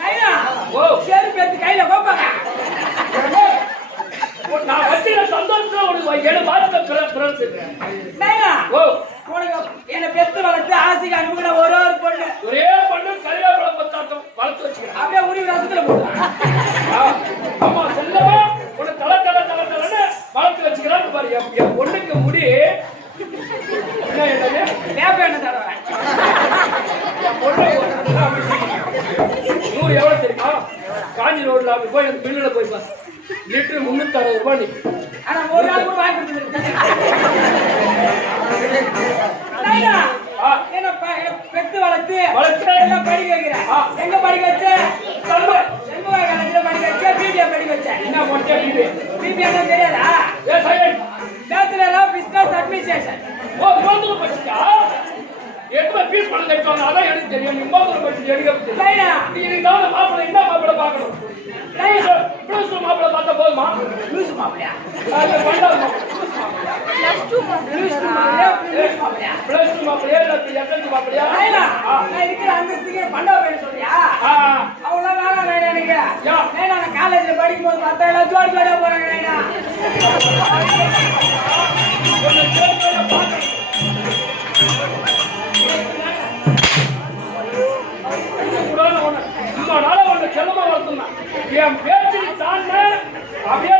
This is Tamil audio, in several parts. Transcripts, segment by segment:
நைனா ஓ சரி பேத்து கையில கோப்பாங்க நான் வச்சிர சந்தோஷம் உனக்கு எடு பார்த்து பிறந்து நைனா ஓ உனக்கு என்ன பெத்து வளர்த்து ஆசைக்கு அனுப்புகிற ஒரே ஒரு பொண்ணு கறிவேப்பிலை பத்தாட்டம் வளர்த்து வச்சுக்கிறேன் அப்படியே உருவி ரசத்துல போடுறான் அம்மா செல்லவா உன்னை தலை வளர்த்து வச்சுக்கிறான்னு பாரு என் பொண்ணுக்கு முடி என்ன என்னது வேப்ப எண்ணெய் தடவை என் பொண்ணு 100 எவ்வளவு தெரியுமா காஞ்சி ரோட்ல அப்படி போய் அந்த பில்லுல போய் பாரு லிட்டரு 360 ரூபாய் நீ ஆனா ஒரு நாள் கூட வாங்கி கொடுத்துருக்கேன் என்ன பெத்து வளர்த்து எல்லாம் படிக்க வைக்கிறேன் எங்க படிக்க வச்ச செல்வ காலேஜ்ல படிக்க வச்ச பிபிஏ படிக்க வச்சேன் என்ன படிச்ச பிபிஏ தெரியாதா பேச்சுலர் பிசினஸ் அட்மினிஸ்ட்ரேஷன் ஓ இவ்வளவு படிச்சியா எதுமே பீஸ் பண்ண கட்டணும் அதான் எனக்கு தெரியும் இவ்வளவு படிச்சு எடுக்க நீ தான் மாப்பிள்ளை என்ன மாப்பிள்ளை பார்க்கணும் ப்ளஸ் மாப்பிள்ளை பார்த்தா போதுமா ப்ளஸ் மாப்பிள்ளையா ப்ளஸ் மாப்பிள்ளையா எஸ்எல்சி மாப்பிள்ளையா நான் இருக்கிற அந்தஸ்துக்கு பண்டா பேர் சொல்றியா அவ்வளோ வேணாம் நைனா நீங்க நைனா நான் காலேஜ்ல படிக்கும் போது பார்த்தா எல்லாம் ஜோடி ஜோடியா போறாங்க நைனா செல்லமா வளர்த்துனா என் பேச்சு தாண்ட அப்படியே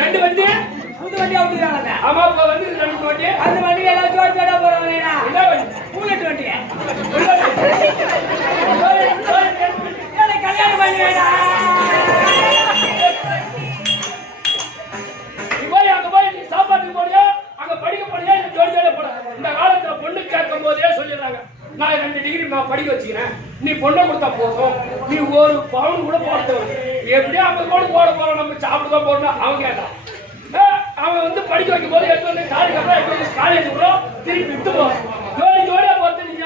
ரெண்டு வண்டி புது வண்டியா விட்டுறாங்க ஆமா இப்ப வந்து 2 வண்டி அந்த வண்டி எல்லாம் ஜோடி ஜோடியா போறாங்க என்ன வண்டி புல்லட் வண்டி கல்யாணம் பண்ணி வேடா சாப்பாட்டுக்கு போறியா அங்க படிக்க போறியா இல்ல ஜோடி ஜோடியா போற இந்த காலத்துல பொண்ணு கேட்கும் போதே சொல்லிடுறாங்க நான் 2 டிகிரி நான் படிக்க வச்சுக்கிறேன் நீ பொண்ணை கொடுத்தா போதும் நீ ஒரு பவுன் கூட போட எப்படியா 50 பவுன் போட போறோம் நம்ம சாப்பிட்டுதான் போடணும் அவங்க கேட்டான் அவன் வந்து படிக்க வைக்கும் போது எடுத்து வந்து காலேஜ் அப்புறம் எடுத்து வந்து காலேஜ் கூட திருப்பி விட்டு போறோம் ஜோடி ஜோடியா போறது நீங்க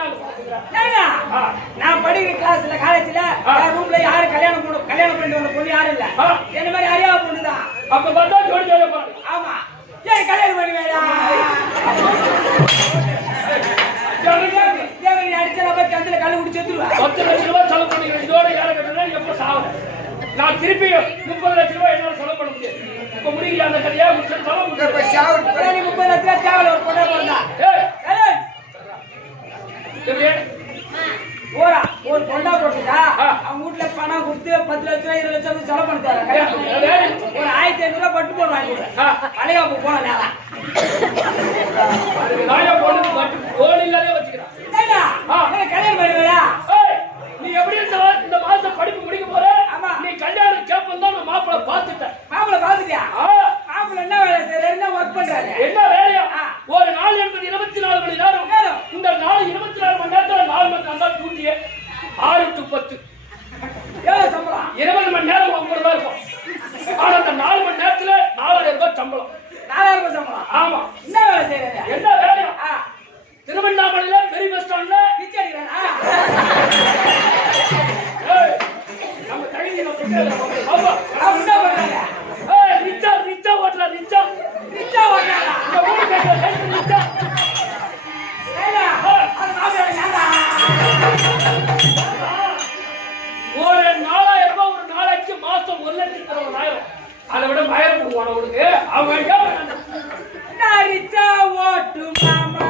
நான் படிக்கிற கிளாஸ்ல காலேஜ்ல ரூம்ல யாரு கல்யாணம் பண்ணிட்டு வந்த பொண்ணு யாரும் இல்ல என்ன மாதிரி அறியா பொண்ணுதான் அப்ப பார்த்தா ஜோடி ஜோடியா போறாங்க ஆமா ஏன் கல்யாணம் பண்ணி வேடா அடிச்சல கல்லு குடிச்சு செத்துருவேன் 10 லட்சம் ரூபாய் செலவு பண்ணிக்கிறேன் இதோட யாரை கட்டுறா எப்ப சாவு நான் திருப்பி 30 லட்சம் ரூபாய் என்னால செலவு பண்ண முடியாது இப்ப முடியல அந்த கதையா முடிச்சு செலவு முடியாது 30 லட்சம் தேவல ஒரு பொண்ணு போறதா போறா ஒரு பொண்ணா போட்டுட்டா அவங்க வீட்டுல பணம் கொடுத்து 10 லட்சம் 20 லட்சம் செலவு பண்ணிட்டாங்க ஒரு 1500 ரூபாய் பட்டு போன் வாங்கி அலையாப்பு போன நேரம் பொண்ணு பட்டு போன் இல்லாதே வச்சுக்கிறான் கல்யாணம் பண்ணுவேடா நீ எப்படி இந்த மாசம் படிப்பு முடிக்க போற நீ கல்யாணம் கேப்பம் தான் நான் மாப்பிள்ளை பார்த்துட்டேன் மாப்பிள்ளை பார்த்துட்டியா மாப்பிள்ளை என்ன வேலை செய்யறாரு என்ன ஒர்க் பண்றாரு என்ன வேலையா ஒரு நாள் என்பது 24 மணி நேரம் இந்த நாள் 24 மணி நேரத்துல 4 மணி நேரம் தான் டியூட்டியே 6 to 10 எவ்வளவு சம்பளம் 20 மணி நேரம் 9 ரூபாய் இருக்கும் ஆனா அந்த 4 மணி நேரத்துல 4000 ரூபாய் சம்பளம் 4000 ரூபாய் சம்பளம் ஆமா என்ன வேலை செய்யறாரு என்ன வேலையா திருவண்ணாமலையில பெரிய பஸ் ஸ்டாண்ட்ல பிச்சை அடிக்கிறானா நம்ம தகுதி நம்ம என்ன பண்றாங்க ரிச்சா ஓட்டல ரிச்சா ஓடுறாங்க இந்த ஊரு கேட்கல ரிச்சா ஒரு 4000 ரூபாய் ஒரு நாளைக்கு மாசம் 1,60,000 அதை விட மயிரம் போடுவான உனக்கு அவங்க ரிச்சா ஓட்டு மாமா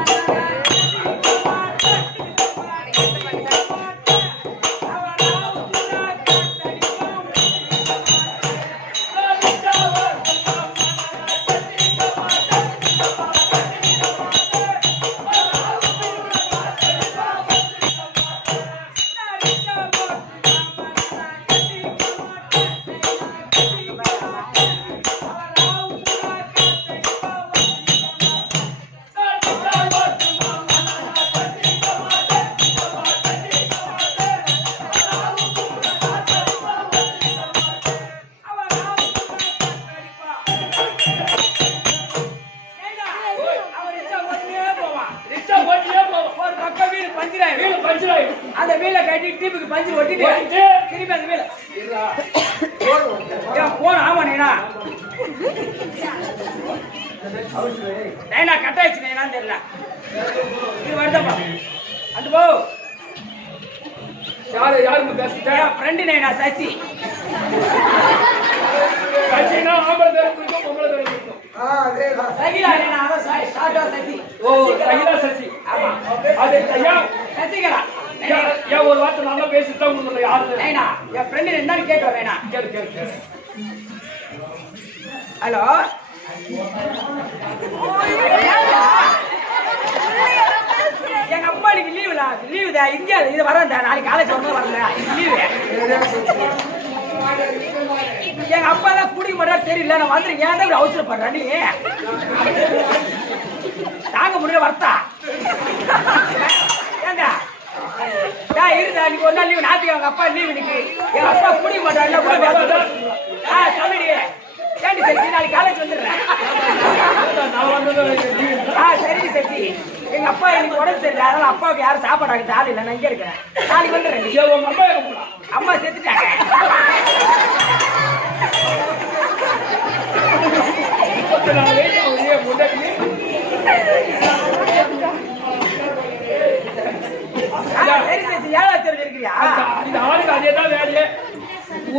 அந்த வீல கட்டி டிபிக்கு பஞ்சு ஒட்டிட்டு திருப்பி அந்த வீல போன ஆமா நீனா நைனா கட் ஆயிடுச்சு நைனான்னு தெரியல. இது வருதப்பா அது போ. யாருங்க பேசிட்டேன்? என் ஃப்ரெண்டு நைனா சசி. சசினா ஆம்பளை பேரை குறிக்கும் பொம்பளை பேரை குறிக்கும். சகிலா நைனா அதான் சாட்டா சசி. ஓ சகிலா சசி. ஆமா அது ஐயா சசிகலா. ஏன் ஒரு வார்த்தை நல்லா பேசிட்டா உங்களுக்கு யாரு? நைனா என் ஃப்ரெண்டு என்னன்னு கேட்டு நைனா. கேளு கேளு கேளு. ஹலோ எங்க அப்பா இன்னைக்கு லீவு தான் இந்தியா இது வரேன் நாளைக்கு காலேஜ் வந்து வரல லீவு. எங்க அப்பா தான் குடிக்க மாட்டா தெரியல நான் வந்துருக்கேன். ஏன் தான் இப்படி அவசரப்படுற நீ? தாங்க முடியல வரத்தா ஏண்டா இருந்தா இன்னைக்கு ஒரு நாள் லீவு நாளைக்கு எங்க அப்பா லீவு இன்னைக்கு. எங்க அப்பா குடிக்க மாட்டாரு சொல்லிடு. ஏண்டி சசி நாளைக்கு காலேஜ் வந்துடுறேன். சரி சசி எங்க அப்பா எனக்கு உடம்பு சரியில்லை அதனால அப்பாவுக்கு யாரும் சாப்பாடு ஆகிட்டு ஆள் இல்லை. நான் இங்கே இருக்கிறேன் நாளைக்கு வந்துடுறேன். அம்மா செத்துட்டாங்க. சரி சசி ஏழாவது தெரிஞ்சு இருக்கிறியா? இந்த ஆளுக்கு அதேதான் வேலையே.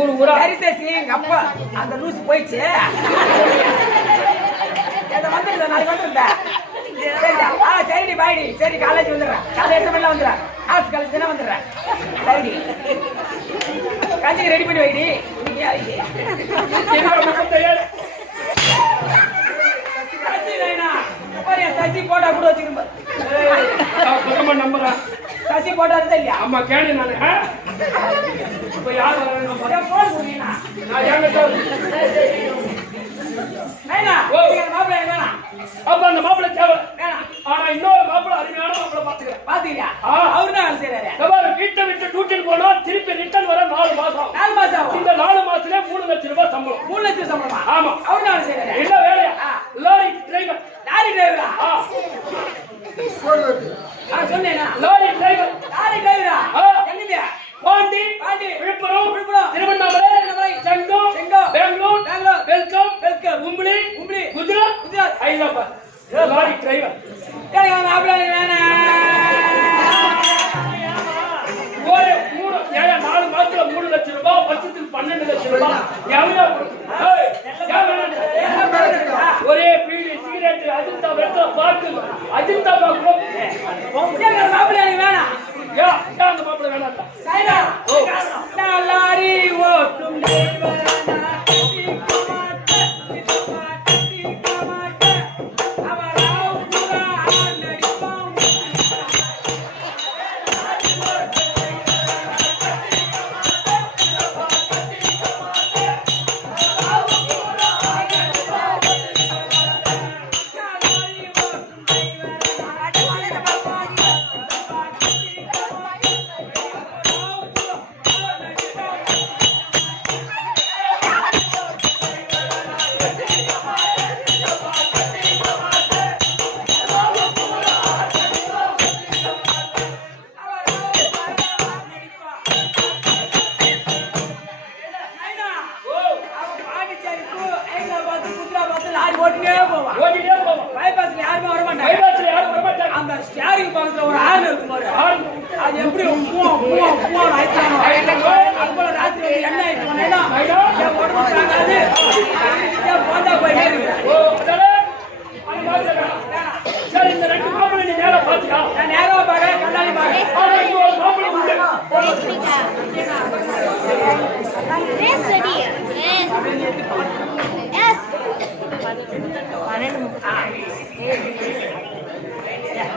ஊரு ஊரா சரி சசி எங்க அப்பா அந்த லூஸ் போயிடுச்சு. வந்துருந்தேன் நாளைக்கு வந்துருந்தேன். சரிடி பாய்டி. சரி காலேஜ் வந்துடுறேன். காலை 8 மணிலாம் வந்துடுறேன். ஆர்ட்ஸ் காலேஜ் தானே வந்துடுறேன். சரிடி கஞ்சிக்கு ரெடி பண்ணி வைடி. சசி போட்டா கூட வச்சுக்கிறேன். நம்புறேன் சசி போட்டா இருந்தா இல்லையா? ஆமா கேளு நானு. இப்ப யார் போன் புரியல. நான் ஏங்க அப்ப அந்த மாப்பிள்ளை தேவை. ஆனா இன்னொரு மாப்பிள்ளை அருமையான மாப்பிள்ளை பாத்துக்கிறேன். பாத்தீங்களா? அவரு தான் வேலை செய்யறாரு. வீட்டை விட்டு டியூட்டில் போனா திருப்பி ரிட்டர்ன் வர 4 மாசம். 4 மாசம் ஆகும். இந்த 4 மாசத்துல 3 லட்சம் ரூபாய் சம்பளம். 3 லட்சம் சம்பளமா? ஆமா. அவரு தான் வேலை செய்யறாரு. என்ன வேலையா? Lorry driver. லாரி டிரைவரா? சொன்னேனா? Lorry driver. லாரி டிரைவரா? எங்க? பாண்டி, விழுப்புரம், திருவண்ணாமலை, செங்கம், பெங்களூர், வெல்கம், உம்பளி, குஜராத், ஹைதராபாத். Lorry driver. ஒரு 4 மாசத்துல 3 லட்சம் ரூபாய், வருஷத்துக்கு 12 லட்சம் ரூபாய். ஒரே பீடி சிகரெட் அஜிந்தா வெத்தல பாட்டு அஜிந்தா பாக்குறோம். மாப்பிள்ளை வேணாம். அந்த மாப்பிள்ளை வேணாம். லாரி ஓட்டும்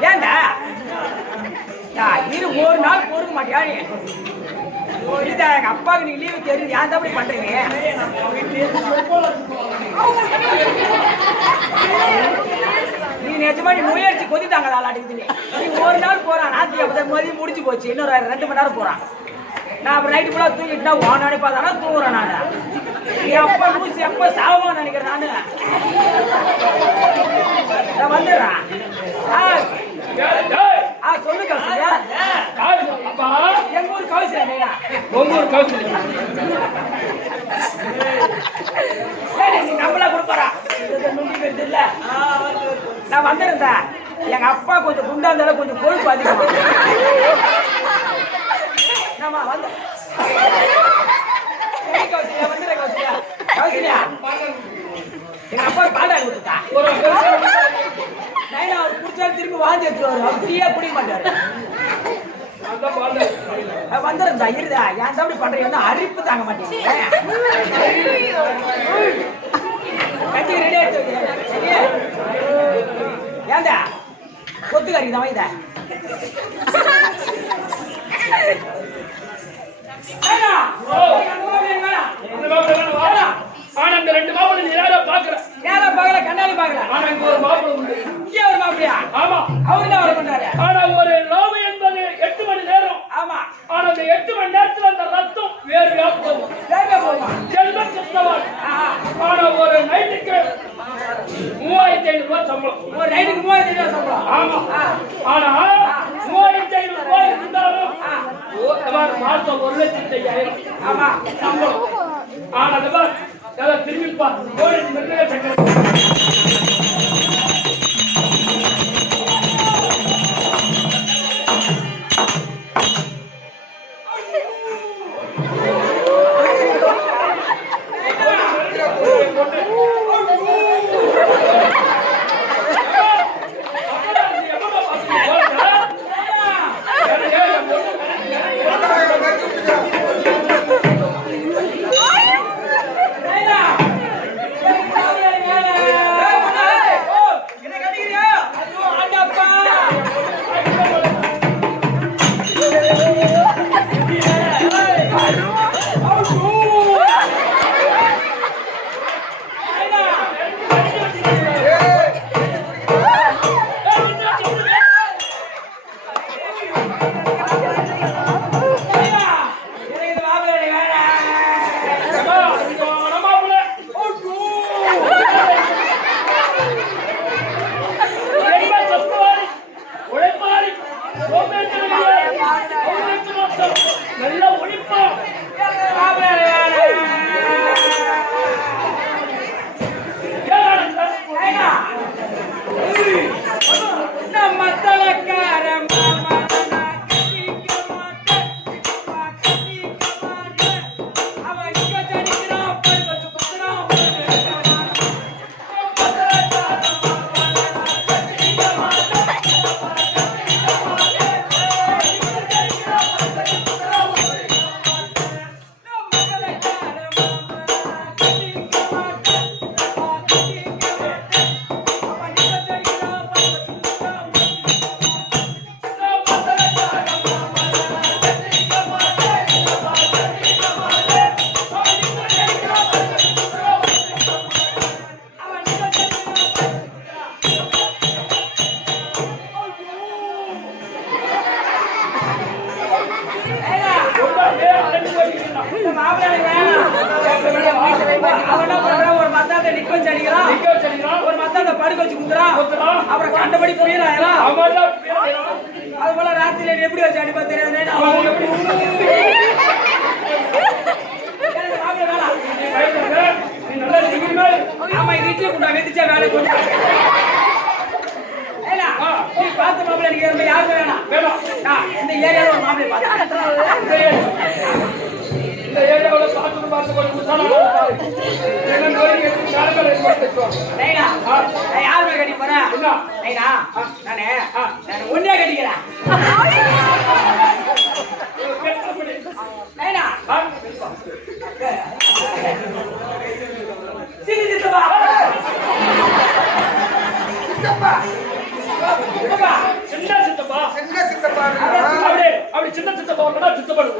ஏண்டா நீ ஒரு நாள் பொறுக்க மாட்டியா? எங்க அப்பாவுக்கு நீ லீவு தெரியுது ஏன் தான் அப்படி பண்றீங்க? நீ நிஜமா நீ முயற்சி கொதித்தாங்க ஆளாட்டுக்குது. நீ ஒரு நாள் போறான் நாத்தி அப்பதான் மதியம் முடிச்சு போச்சு. இன்னொரு 2 மணி நேரம் போறான். நான் அப்புறம் நைட்டு ஃபுல்லா தூங்கிட்டுனா ஓன் நினைப்பாதானா தூங்குறேன் நான். நீ அப்பா லூசி அப்பா சாவமா நினைக்கிறேன் நானு. நான் வந்துடுறேன். சொல்லு கௌசல்யா. எங்க ஊர் கௌசல்யா. உங்க ஊர் கௌசல்யா. சரி நீ நம்மளா கொடுப்பா இல்ல நான் வந்துருந்தேன். எங்க அப்பா கொஞ்சம் குண்டா இருந்தாலும் கொஞ்சம் கொழுப்பு அதிகமா. நாம வந்து கௌசல்யா வந்துடுறேன். கௌசல்யா கௌசல்யா எங்க அப்பா பாடாடி விட்டுட்டா. நைனா அவர் குடிச்சாலும் திரும்பி வாந்தி எடுத்துருவாரு. அவர் டீயா குடிக்க மாட்டாரு. வந்துருந்தா இருதா ஏன் தம்பி பண்றீங்க அரிப்பு தாங்க மாட்டீங்க. கட்டி ரெடி ஆயிடுச்சு. ஏண்டா கொத்துக்காரி தான் வைதா ஆனா இந்த ரெண்டு மாப்பிள்ளை நீ யாரா பாக்குற? யாரா பாக்கல கண்ணாடி பாக்கல. ஆனா இங்க ஒரு மாப்பிள்ளை உண்டு. இங்க ஒரு மாப்பிள்ளையா? ஆமா. அவரு தான் வர பண்றாரு. ஆனா ஒரு லவ் என்பது 8 மணி நேரம். ஆமா. ஆனா அந்த 8 மணி நேரத்துல அந்த ரத்தம் வேறு போகும். வேற போகுமா? ஜென்ம கிறிஸ்தவன். ஆனா ஒரு நைட்டுக்கு 3500 ரூபாய் சம்பளம். ஒரு நைட்டுக்கு 3500 சம்பளம். ஆமா. ஆனா 3500 ரூபாய் இருந்தாலும் மாசம் 1,50,000. ஆமா சம்பளம். ஆனா அதை திரும்பி பாரு. ஒரு மத்தாத படுக்க வச்சு குடுக்குறான். அப்புறம் கண்டபடி புரியலாம். அது போல ராத்திரில எப்படி வச்சு அடிப்பா தெரியாது. ஆமா இது இட்லி குண்டா வெதிச்சா வேலை கொஞ்சம் நீ பார்த்த மாப்பிள்ளை எனக்கு யாருமே வேணாம். இந்த ஏரியாவில் ஒரு மாப்பிள்ளை பார்த்தேன். இந்த ஏரியாவோட பார்த்து யாருமே கட்டி போறேன். நான் ஒன்னே கட்டிக்கிறேன். சின்ன சித்தப்பா அப்படி சின்ன சித்தப்பா சித்தப்பா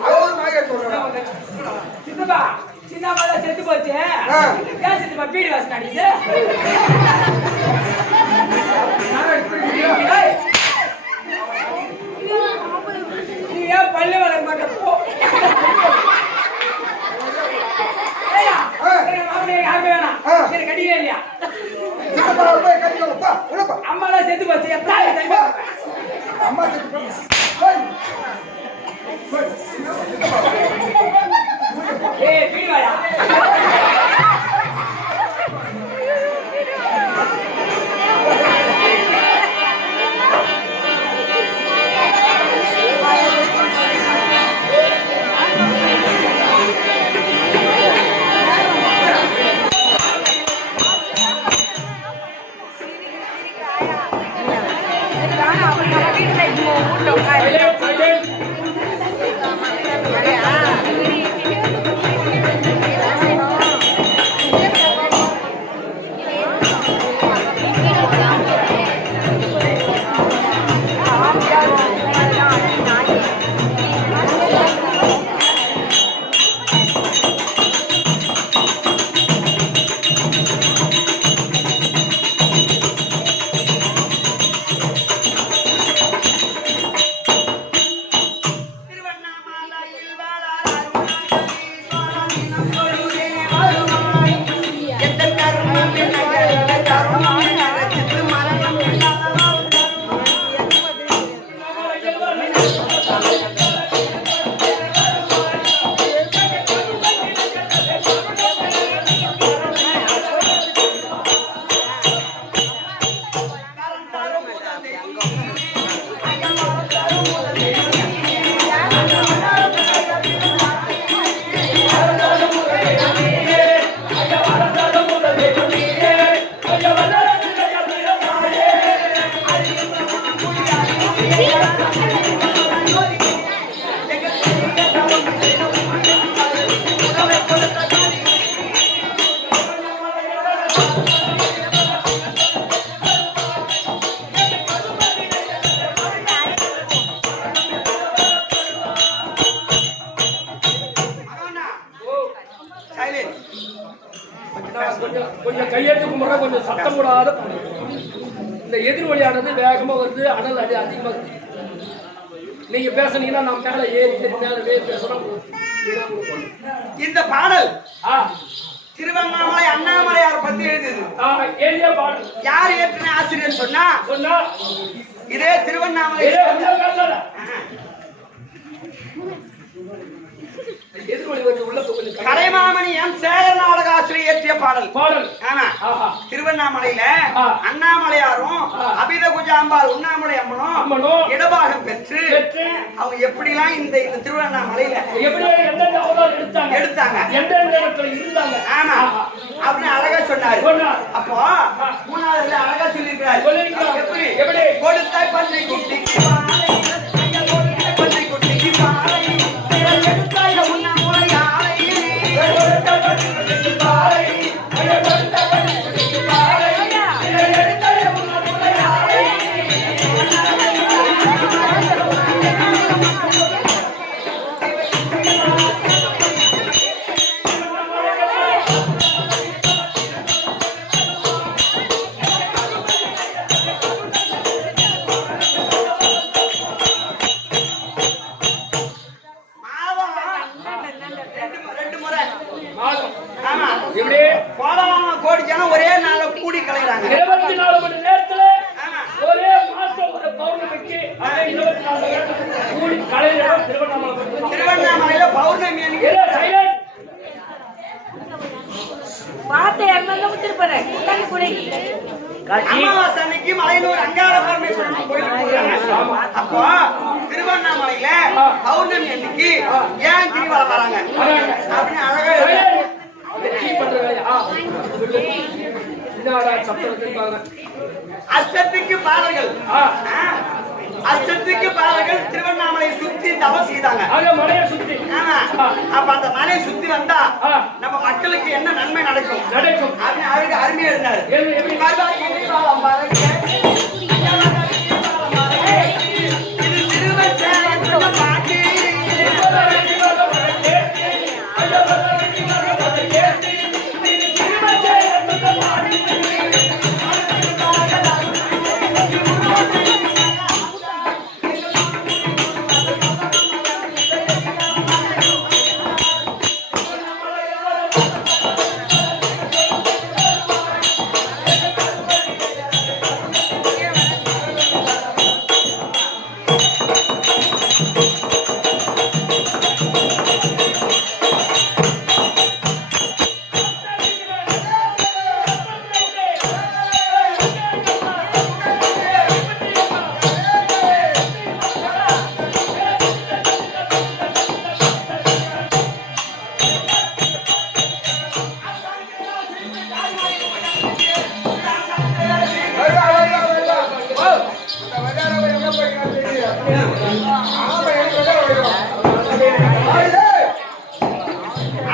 சித்தப்பா சின்னப்பா செத்து போச்சு. ஏன் சித்தப்பா பீடி வாசனை அடிக்குது? நீ ஏன் பல்லு வளர்க்க மாட்டேன் போ. யாருமே வேணாம். சரி கட்டிக்கவே இல்லையா? அம்மா தான் செத்து போச்சு. அம்மா ஏய் பீடி வாயா. கொஞ்சம் கையெழுத்து கும்பிட்ற கொஞ்சம் சத்தம் கூடாத இந்த எதிர்வழியானது வேகமா வருது அனல் அடி அதிகமா இருக்கு. நீங்க பேசுனீங்கன்னா நான் மேல ஏறி மேல பேசணும். இந்த பாடல் திருவண்ணாமலை அண்ணாமலையார் பத்தி எழுதுது. ஏரியா பாடல் யார் ஏற்றின ஆசிரியர் சொன்னா இதே திருவண்ணாமலை கலைமாமணி எம் சேகர் நாடக ஆசிரியர் இயற்றிய பாடல். ஆமா, திருவண்ணாமலையில அண்ணாமலையாரும் அபித குஜாம்பாள் உண்ணாமலை அம்மனும் இடபாகம் பெற்று அவங்க எப்படிலாம் இந்த திருவண்ணாமலையில எடுத்தாங்க ஆமா அப்படின்னு அழகா சொன்னாரு. அப்போ மூணாவதுல அழகா சொல்லிருக்கிறார். எப்படி கொடுத்தாய் பன்றை குட்டிக்கு பன்றை குட்டிக்கு பாலை எடுத்தாய் உண்ணாமலை கோடி ஜனம் ஒரே நாள்ல கூடி கலைறாங்க. 24 மணி நேரத்துல ஒரே மாசம் ஒரு பௌர்ணமிக்கு 24 கூடி கலைறாங்க. திருவண்ணாமலையில பௌர்ணமி அன்னைக்கு பாத்தை அங்கங்க திருப்பறேன் குட்டை குடைக்கு அமாவாசை அன்னைக்கு மலையனூர் அங்காள பரமேஸ்வரன் கோயிலுக்கு அப்போ திருவண்ணாமலையில பௌர்ணமி அன்னைக்கு ஏன் திருவிழா வராங்க அப்படின்னு அழகா அஷ்டத்துக்கு பாடல்கள் திருவண்ணாமலை சுத்தி தவம் செய்தாங்க. அப்ப அந்த மலையை சுத்தி வந்தா நம்ம மக்களுக்கு என்ன நன்மை நடக்கும் அப்படின்னு அவருக்கு அருமையா இருந்தாரு.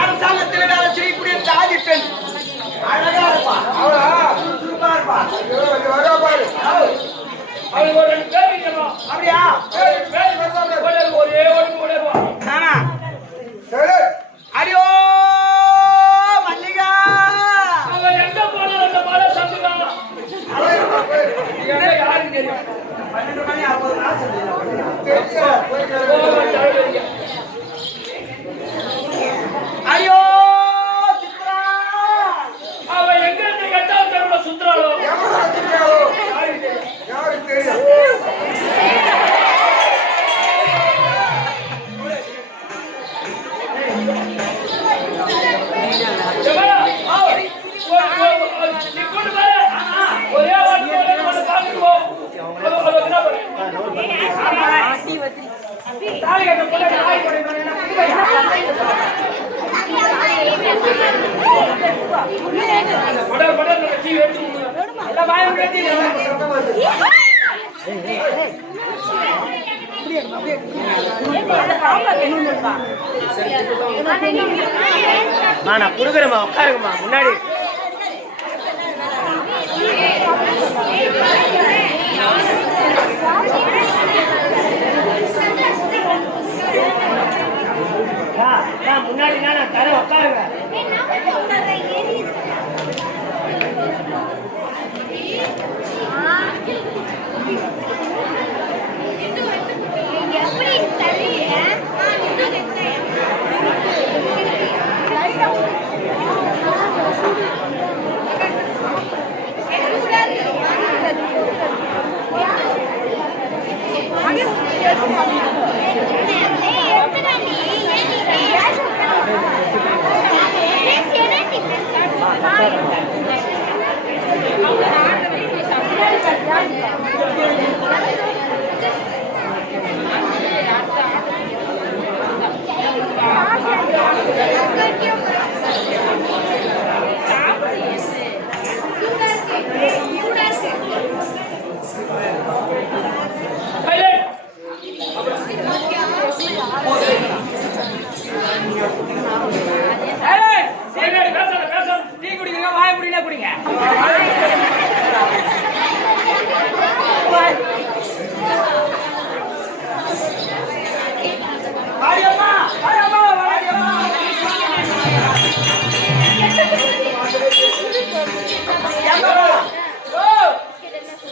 அரசாங்கத்தில் வேலை செய்யக்கூடிய தாதி பெண் அழகா இருப்பா. அப்படியா அடியோ மல்லிகா எங்க போனாலும் அந்த மலை சந்துதான் யாருக்கு தெரியும். 12 மணி 60 நாள் ஐயோ சித்ரா அவ எங்க இருந்து எட்டாவது தெருவுல சுத்துறாளோ யாருக்கு தெரியும். ஒரே வாட்டு பாத்துக்குவோம் நான் குடுக்குறேம்மா உட்காருங்கம்மா முன்னாடி போறீங்க? வாடியம்மா, வாடியம்மா, வாடியம்மா.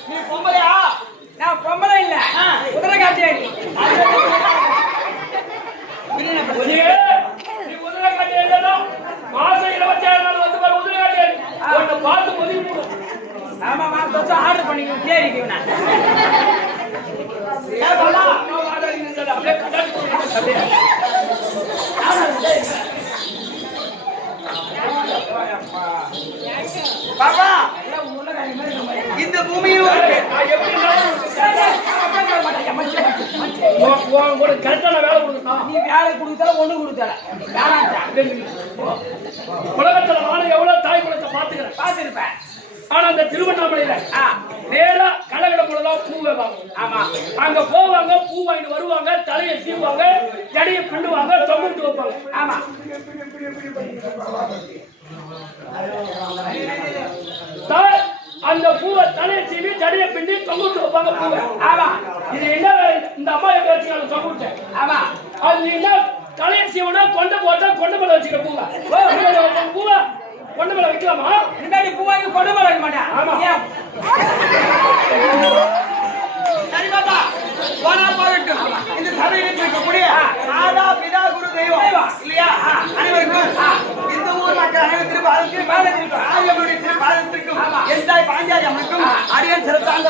நீ பொம்பளையா? நான் பொம்பளை இல்ல, குதிரை காட்டியாடி. நீ குதிரை காட்டியா? மாசம் 27 நாள் வந்து பாரு குதிரை காட்டியா. உன்னை பார்த்து ஒதுங்கி போடு. ஆமா மாசம் ஆர்டர் பண்ணிக்கணும் தேடிக்கணும். அப்படியே கட்டாடி பாப்பா இந்த பூமியில் கரெக்டான வேலை கொடுக்கணும். நீ வேலை கொடுத்தால ஒண்ணு கொடுத்தால உலகத்துல நானும் எவ்வளவு தாய் குலத்தை பாத்துருப்பேன். ஆனா அந்த திருவண்ணாமலையில நேரா கலகடம் போலதான் பூ வைப்பாங்க. ஆமா, அங்க போவாங்க, பூ வாங்கிட்டு வருவாங்க, தலையை சீவுவாங்க, ஜடையை பின்னுவாங்க, தொங்கிட்டு வைப்பாங்க. ஆமா, அந்த பூவை தலையை சீவி ஜடையை பின்னி தொங்கிட்டு வைப்பாங்க பூவை. ஆமா, இது என்ன இந்த அம்மா எங்க வச்சுக்காங்க தொங்கிட்டு. ஆமா, அது என்ன தலையை சீவனா கொண்டை போட்டா கொண்டை மேல வச்சுக்கிற பூவை. பூவை கொண்டை மேல வைக்கலாமா? முன்னாடி பூ வாங்கி கொண்டை மேல வைக்க மாட்டேன். ஆமா, சரி பாப்பா, போனா போகட்டும். இந்த சபையில் இருக்கக்கூடிய மாதா பிதா குரு தெய்வம் இல்லையா? அனைவருக்கும் இந்த ஊர் மக்கள் அனைவருக்கும் ஆரியர்களுடைய திருப்பாதத்திற்கும் என் தாய் பாஞ்சாலி அம்மனுக்கும் அரியன் சிறத்தாங்க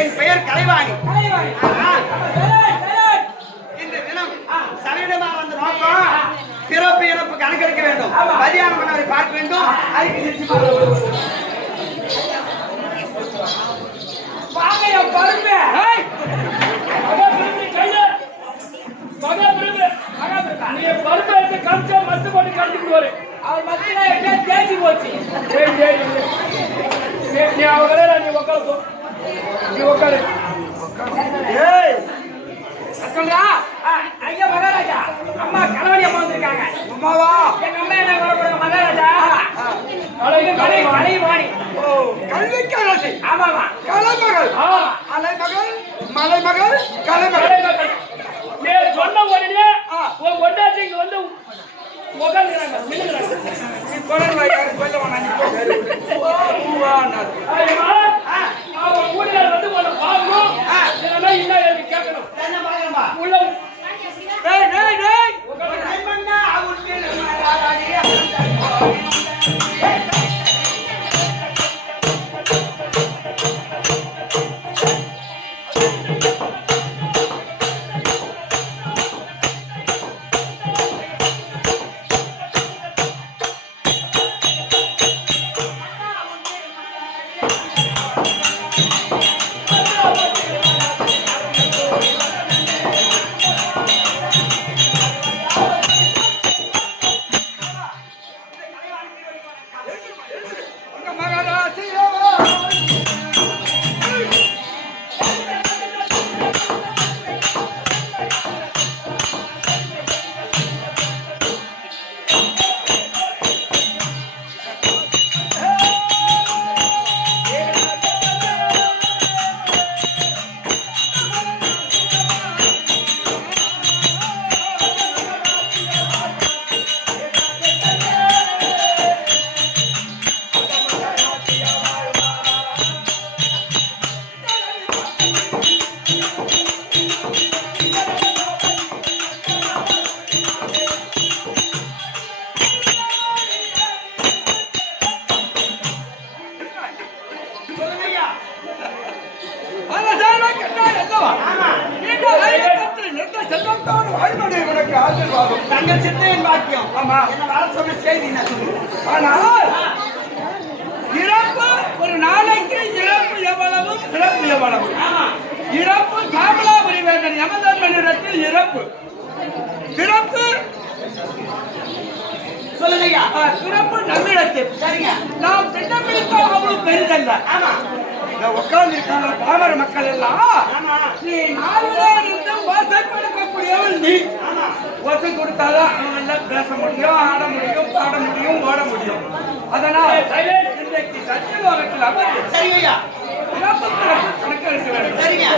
என் பெயர் கலைவாணி. இந்த தினம் சமீபமாக வந்த நோக்கம் பிறப்பு இறப்பு கணக்கெடுக்க வேண்டும், மதியானம் மன்னரை பார்க்க வேண்டும். அவர் மத்தியில தேய்ச்சி போச்சு. நீ அவங்களே நீ உட்காரு, நீ உட்காரு. ஐயா மகாராஜா, அம்மா கணவனி அம்மா வந்திருக்காங்க. அம்மாவா? எங்க அம்மா என்ன வரப்படுற மகாராஜா? கலைவாணி. கல்விக்கரசி. ஆமாமா, கலைமகள். அலைமகள், மலைமகள், கலைமகள். நீ சொன்ன உடனே உன் கொண்டாட்டி இங்க வந்து உட்காந்துக்கிறாங்க. அவன் ஊழியர் வந்து உன்னை பார்க்கணும், இல்லைன்னா இன்னும் கேட்கணும். உள்ள நூற்றாண்டு வாழ்மனை உனக்கு ஆசீர்வாதம். தங்கள் சித்தையின் பாக்கியம். ஆமா, என்ன வர சொன்ன செய்தி என்ன சொல்லு. ஆனால் இறப்பு ஒரு நாளைக்கு இறப்பு எவ்வளவு சிறப்பு எவ்வளவு. இறப்பு காமலாபுரி வேந்தன் யமதர்மனிடத்தில் இறப்பு சிறப்பு சொல்லுங்கய்யா. சிறப்பு நம்மிடத்தில். சரிங்க, நாம் திட்டம் பிடித்தால் அவ்வளவு பெரிதல்ல. ஆமா, உட்கார்ந்து இருக்காங்க பாமர மக்கள் எல்லாம். நீ நாலுதான் இருந்து வாசப்படுத்தக்கூடியவள் நீ. வசதி கொடுத்தாதான் அவங்க பேச முடியும், ஆட முடியும், பாட முடியும், ஓட முடியும். அதனால் இன்றைக்கு சத்தியலோகத்தில் அமர்ந்து சரிங்கய்யா கணக்கு எடுக்க வேண்டும். சரிங்க,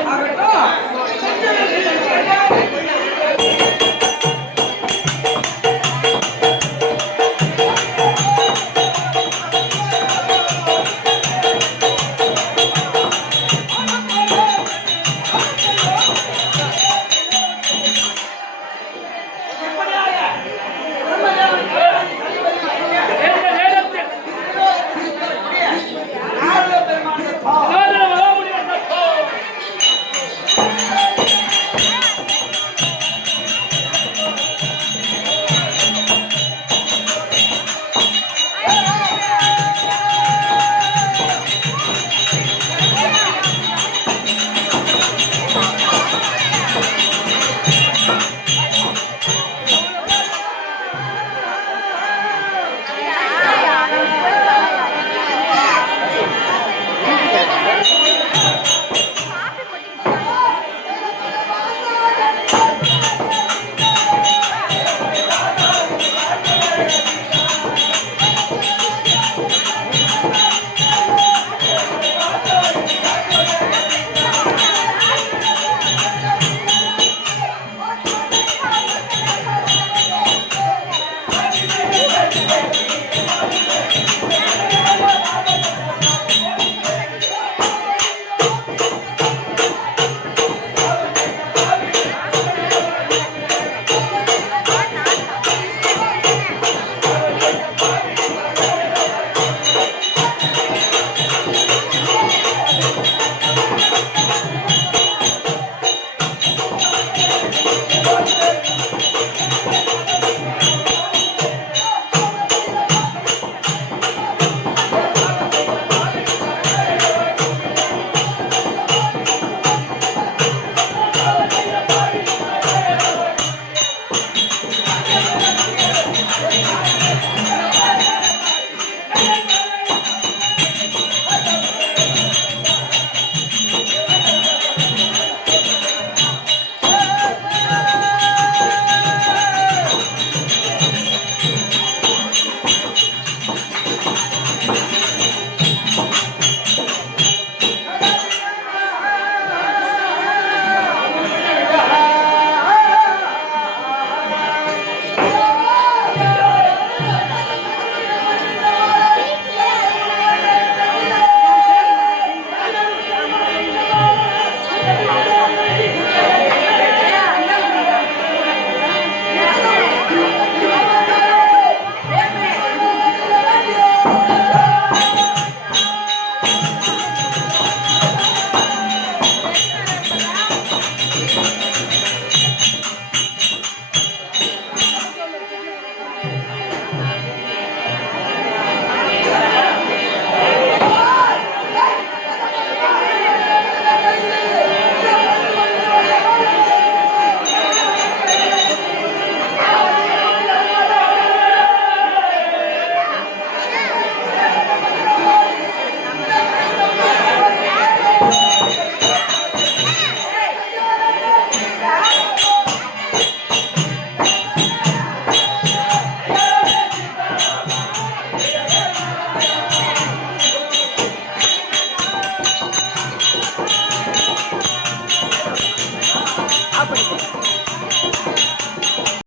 Hey!